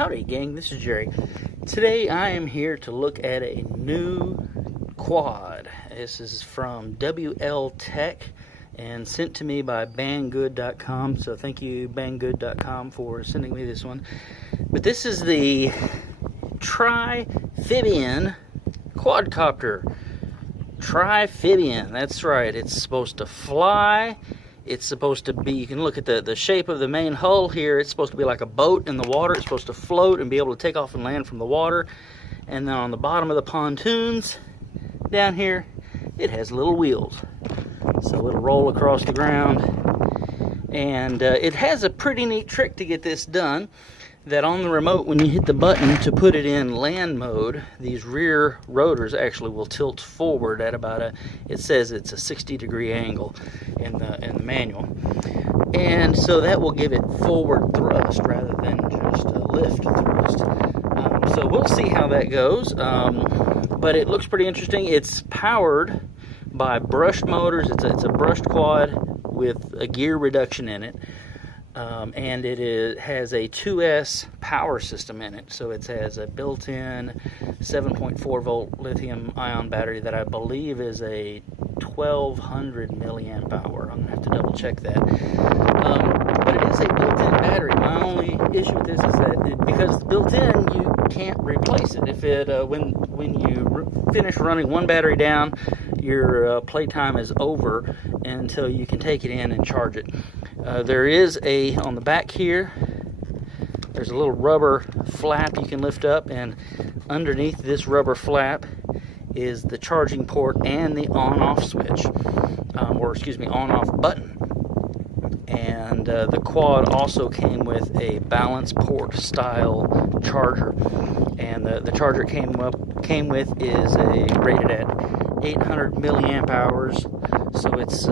Howdy gang, this is Jerry. Today I am here to look at a new quad. This is from Wltech and sent to me by Banggood.com, so thank you Banggood.com for sending me this one. But this is the Triphibian Quadcopter. Triphibian, that's right, it's supposed to fly. It's supposed to be, you can look at the shape of the main hull here. It's supposed to be like a boat in the water. It's supposed to float and be able to take off and land from the water. And then on the bottom of the pontoons down here, it has little wheels. So it'll roll across the ground. And it has a pretty neat trick to get this done. That on the remote, when you hit the button to put it in land mode, these rear rotors actually will tilt forward at about it says it's a 60-degree angle in the manual. And so that will give it forward thrust rather than just a lift thrust. So we'll see how that goes. But it looks pretty interesting. It's powered by brushed motors. It's a brushed quad with a gear reduction in it. And it has a 2S power system in it, so it has a built-in 7.4 volt lithium ion battery that I believe is a 1200 milliamp hour. I'm gonna have to double check that, but it is a built-in battery. My only issue with this is that because it's built-in, you can't replace it. If it when you finish running one battery down, your playtime is over until you can take it in and charge it. There is on the back here, there's a little rubber flap you can lift up, and underneath this rubber flap is the charging port and the on-off switch, on-off button. And the quad also came with a balance port style charger, and the charger came with is rated at 800 milliamp hours, so it's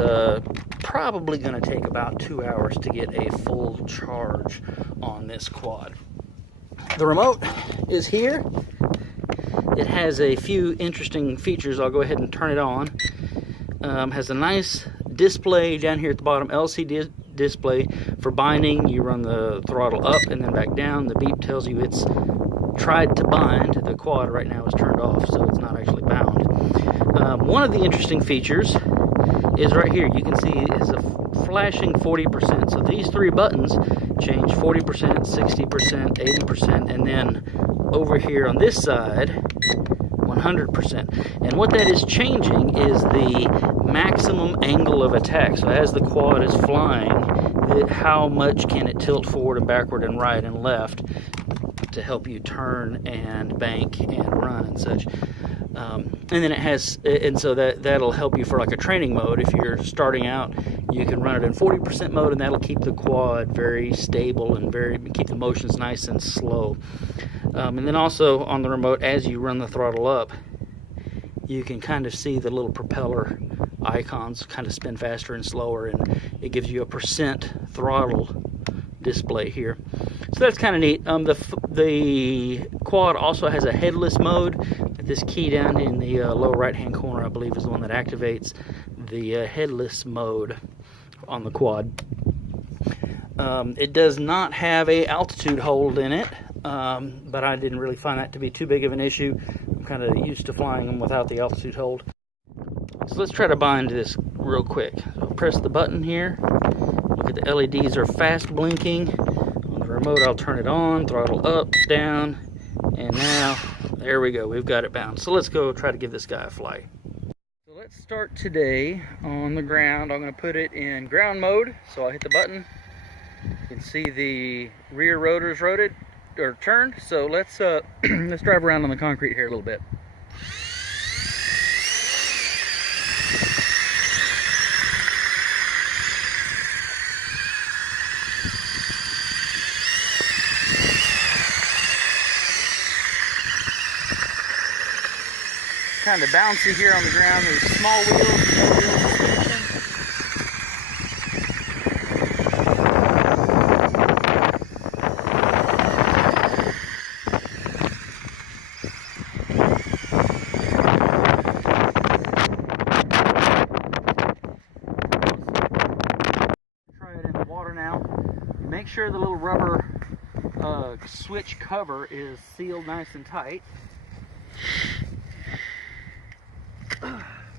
probably going to take about 2 hours to get a full charge on this quad. The remote is here. It has a few interesting features. I'll go ahead and turn it on. Has a nice display down here at the bottom, LCD display for binding. You run the throttle up and then back down. The beep tells you it's tried to bind. The quad right now is turned off, so it's not actually bound. One of the interesting features is right here. You can see it's a flashing 40%. So these three buttons change 40%, 60%, 80%, and then over here on this side, 100%. And what that is changing is the maximum angle of attack. So as the quad is flying, how much can it tilt forward and backward and right and left to help you turn and bank and run and such. And then it has, and so that'll help you for like a training mode. If you're starting out, you can run it in 40% mode, and that'll keep the quad very stable and keep the motions nice and slow. And then also on the remote, as you run the throttle up, you can kind of see the little propeller icons kind of spin faster and slower, and it gives you a percent throttle display here. So that's kind of neat. The quad also has a headless mode. This key down in the lower right hand corner, I believe, is the one that activates the headless mode on the quad. It does not have a altitude hold in it, but I didn't really find that to be too big of an issue. I'm kind of used to flying them without the altitude hold. So let's try to bind this real quick. So I'll press the button here. Look at the LEDs are fast blinking. On the remote, I'll turn it on, throttle up, down, and now there we go. We've got it bound. So let's go try to give this guy a fly. So let's start today on the ground. I'm going to put it in ground mode. So I'll hit the button. You can see the rear rotors turned. So let's let's drive around on the concrete here a little bit. Kind of bouncy here on the ground. There's small wheels, no wheel suspension. Try it in the water now. Make sure the little rubber switch cover is sealed nice and tight.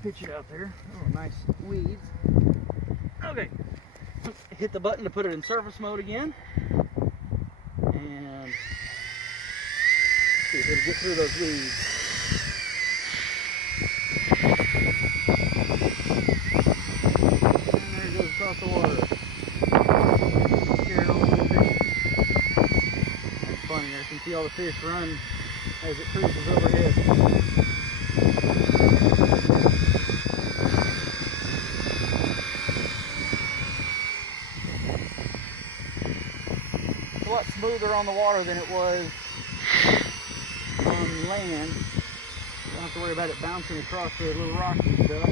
Pitch it out there. Oh, nice weeds. Okay. Hit the button to put it in surface mode again. And see if it'll get through those weeds. And there it goes across the water. Scared all the fish. That's funny. I can see all the fish run as it cruises overhead. It's a lot smoother on the water than it was on land. You don't have to worry about it bouncing across the little rocks and stuff.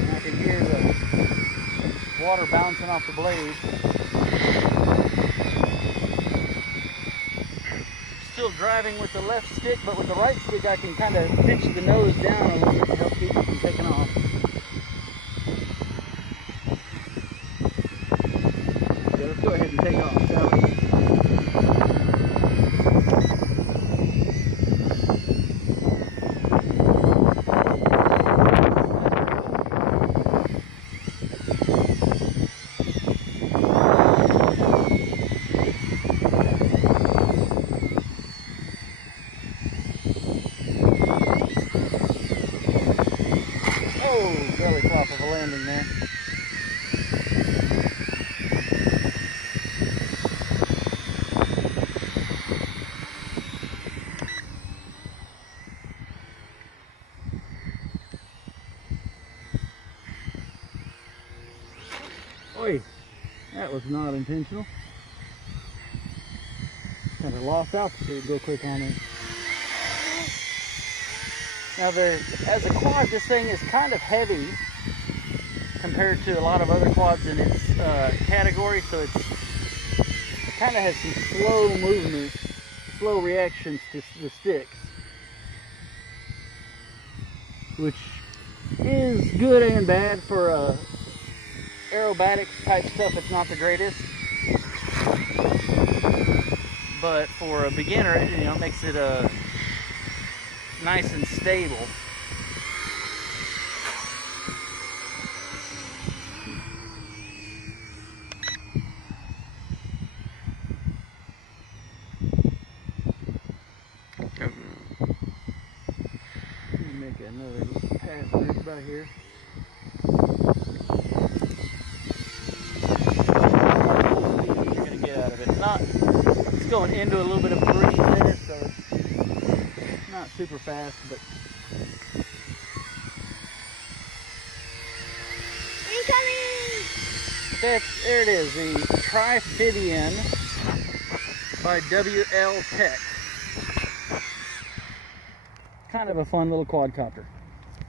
And I can hear the water bouncing off the blade. Still driving with the left stick, but with the right stick I can kind of pinch the nose down a little bit to help keep it from taking off. Okay, let's go ahead and take off, shall we? Belly flop of a landing there. Oi, that was not intentional. Kind of lost altitude real quick on it. Now, as a quad, this thing is kind of heavy compared to a lot of other quads in its category, so it kind of has some slow movement, slow reactions to the sticks, which is good and bad for aerobatic type stuff. It's not the greatest, but for a beginner, it makes it nice and stable. Let me make another pass through about here. You're gonna get out of it. It's going into a little bit of breeze there, so it's not super fast, but incoming! There it is, the Triphibian by WLTech. Kind of a fun little quadcopter.